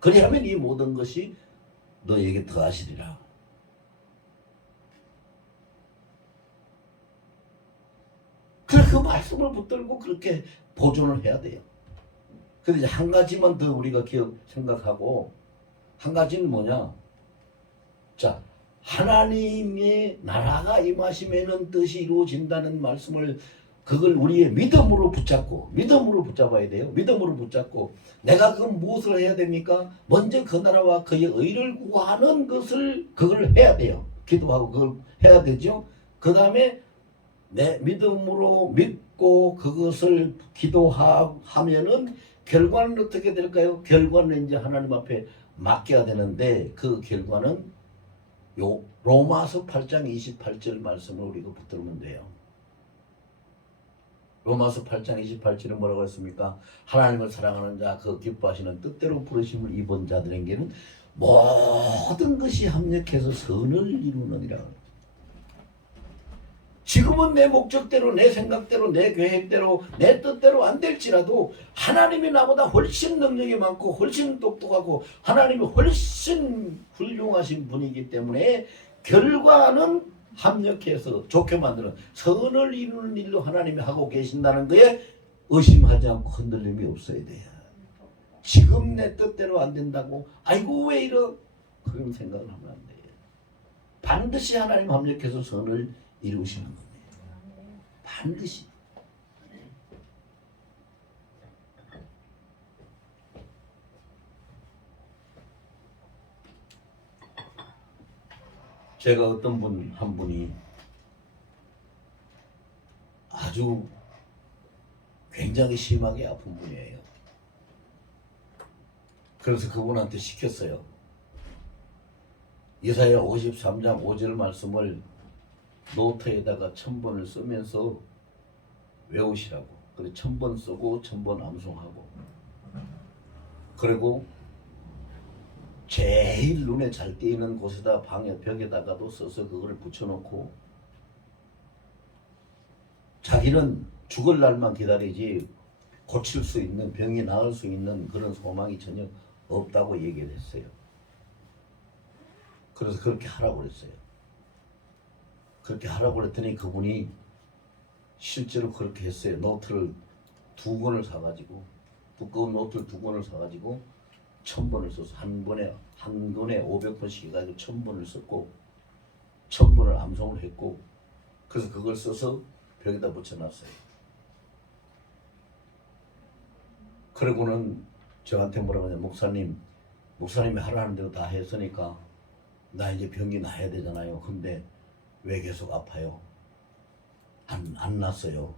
그리하면 이 모든 것이 너에게 더하시리라. 그래 그 말씀을 붙들고 그렇게 보존을 해야 돼요. 근데 이제 한 가지만 더 우리가 생각하고 한 가지는 뭐냐? 자, 하나님의 나라가 임하시면은 뜻이 이루어진다는 말씀을 그걸 우리의 믿음으로 붙잡아야 돼요. 믿음으로 붙잡고 내가 그럼 무엇을 해야 됩니까? 먼저 그 나라와 그의 의를 구하는 것을 그걸 해야 돼요. 기도하고 그걸 해야 되죠. 그 다음에 내 믿음으로 믿고 그것을 기도하면은 결과는 어떻게 될까요? 결과는 이제 하나님 앞에 맡겨야 되는데 그 결과는 요 로마서 8장 28절 말씀을 우리가 붙들면 돼요. 로마서 8장 28절은 뭐라고 했습니까? 하나님을 사랑하는 자 그 기뻐하시는 뜻대로 부르심을 입은 자들에게는 모든 것이 합력해서 선을 이루느니라. 지금은 내 목적대로 내 생각대로 내 계획대로 내 뜻대로 안 될지라도 하나님이 나보다 훨씬 능력이 많고 훨씬 똑똑하고 하나님이 훨씬 훌륭하신 분이기 때문에 결과는 합력해서 좋게 만드는 선을 이루는 일로 하나님이 하고 계신다는 거에 의심하지 않고 흔들림이 없어야 돼요. 지금 내 뜻대로 안 된다고 아이고 왜 이러 그런 생각을 하면 안 돼요. 반드시 하나님 합력해서 선을 이루시는 겁니다. 반드시. 제가 어떤 한 분이 아주 굉장히 심하게 아픈 분이에요. 그래서 그분한테 시켰어요. 이사야 53장 5절 말씀을 노트에다가 1000번을 쓰면서 외우시라고. 그래 1000번 쓰고 1000번 암송하고. 그리고 제일 눈에 잘 띄는 곳에다 방에 벽에다가도 써서 그거를 붙여놓고 자기는 죽을 날만 기다리지 고칠 수 있는 병이 나을 수 있는 그런 소망이 전혀 없다고 얘기를 했어요. 그래서 그렇게 하라고 그랬어요. 그렇게 하라고 그랬더니 그분이 실제로 그렇게 했어요. 노트를 2권을 사가지고 두꺼운 노트를 2권을 사가지고 1000번을 써서 한 권에 500번씩 해가지고 1000번을 썼고 1000번을 암송을 했고 그래서 그걸 써서 벽에다 붙여놨어요. 그러고는 저한테 뭐라고 하냐 목사님이 하라는 대로 다 했으니까 나 이제 병이 나야 되잖아요. 근데 왜 계속 아파요? 안 났어요.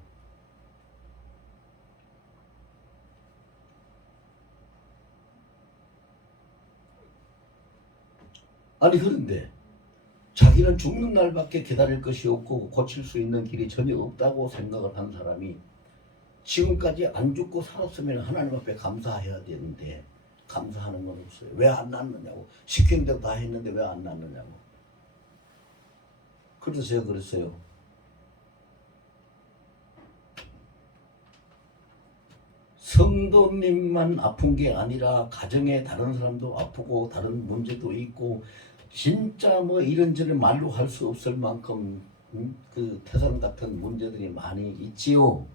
아니 그런데 자기는 죽는 날밖에 기다릴 것이 없고 고칠 수 있는 길이 전혀 없다고 생각을 한 사람이 지금까지 안 죽고 살았으면 하나님 앞에 감사해야 되는데 감사하는 건 없어요. 왜 안 낫느냐고. 시킨 대로 다 했는데 왜 안 낫느냐고. 그래서 제가 그랬어요. 성도님만 아픈 게 아니라 가정에 다른 사람도 아프고 다른 문제도 있고 진짜 뭐 이런저런 말로 할 수 없을 만큼 그 태산 같은 문제들이 많이 있지요.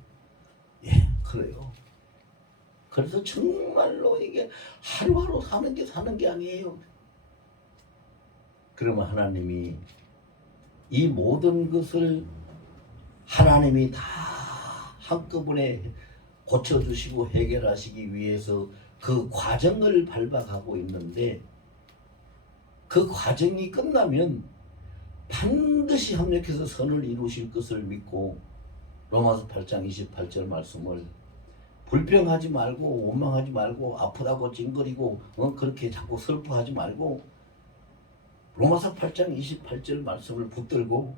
예, 그래요. 그래서 정말로 이게 하루하루 사는 게 아니에요. 그러면 하나님이 이 모든 것을 하나님이 다 한꺼번에 고쳐주시고 해결하시기 위해서 그 과정을 밟아가고 있는데, 그 과정이 끝나면 반드시 합력해서 선을 이루실 것을 믿고, 로마서 8장 28절 말씀을 불평하지 말고 원망하지 말고 아프다고 찡그리고 그렇게 자꾸 슬퍼하지 말고 로마서 8장 28절 말씀을 붙들고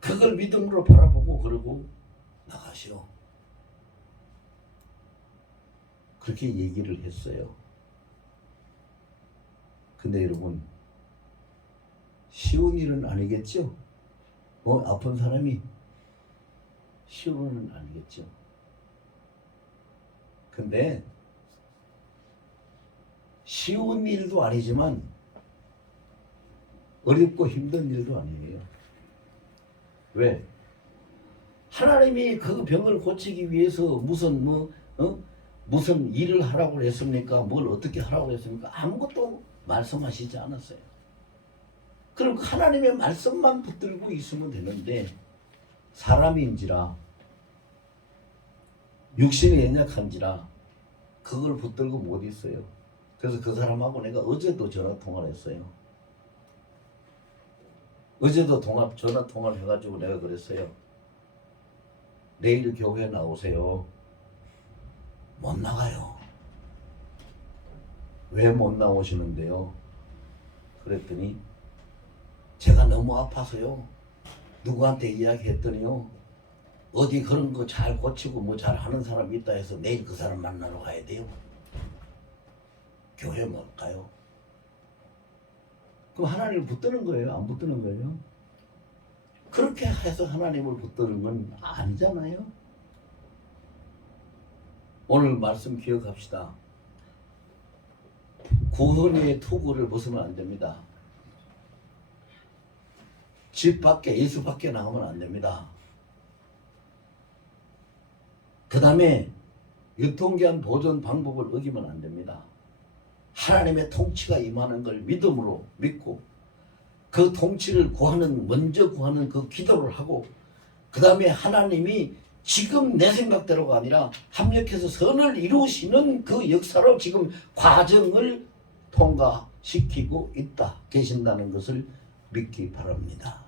그걸 믿음으로 바라보고 그러고 나가시오. 그렇게 얘기를 했어요. 근데 여러분, 쉬운 일은 아니겠죠? 아픈 사람이 쉬운 일은 아니겠죠? 근데 쉬운 일도 아니지만 어렵고 힘든 일도 아니에요. 왜? 하나님이 그 병을 고치기 위해서 무슨 일을 하라고 했습니까? 뭘 어떻게 하라고 했습니까? 아무것도 말씀하시지 않았어요. 그럼 하나님의 말씀만 붙들고 있으면 되는데, 사람인지라 육신이 연약한지라 그걸 붙들고 못 있어요. 그래서 그 사람하고 내가 어제도 전화 통화를 했어요. 어제도 전화 통화를 해가지고 내가 그랬어요. 내일 교회 나오세요. 못 나가요. 왜 못 나오시는데요? 그랬더니 제가 너무 아파서요. 누구한테 이야기했더니요, 어디 그런 거 잘 고치고 뭐 잘 하는 사람이 있다 해서 내일 그 사람 만나러 가야 돼요. 교회 못 가요. 그럼 하나님을 붙드는 거예요? 안 붙드는 거예요? 그렇게 해서 하나님을 붙드는 건 아니잖아요. 오늘 말씀 기억합시다. 구원의 투구를 벗으면 안 됩니다. 집 밖에, 예수 밖에 나가면 안 됩니다. 그 다음에 유통기한 보존 방법을 어기면 안 됩니다. 하나님의 통치가 임하는 걸 믿음으로 믿고 그 통치를 먼저 구하는 그 기도를 하고, 그 다음에 하나님이 지금 내 생각대로가 아니라 합력해서 선을 이루시는 그 역사로 지금 과정을 통과시키고 계신다는 것을 믿기 바랍니다.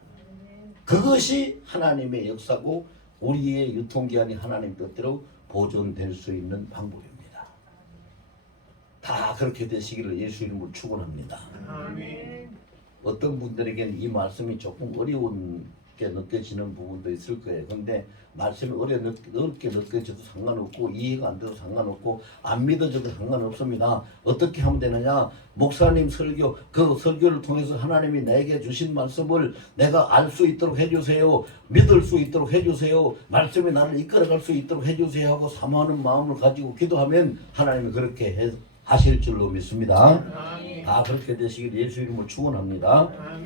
그것이 하나님의 역사고 우리의 유통기한이 하나님 뜻대로 보존될 수 있는 방법입니다. 다 그렇게 되시기를 예수 이름으로 축원합니다. 아멘. 어떤 분들에게는 이 말씀이 조금 어려운게 느껴지는 부분도 있을 거예요. 근데 말씀이 어렵게 느껴져도 상관없고 이해가 안 돼도 상관없고 안 믿어져도 상관없습니다. 어떻게 하면 되느냐? 목사님 설교, 그 설교를 통해서 하나님이 내게 주신 말씀을 내가 알 수 있도록 해주세요. 믿을 수 있도록 해주세요. 말씀이 나를 이끌어갈 수 있도록 해주세요 하고 사모하는 마음을 가지고 기도하면 하나님이 그렇게 하실 줄로 믿습니다. 다 그렇게 되시길 예수 이름으로 축원합니다.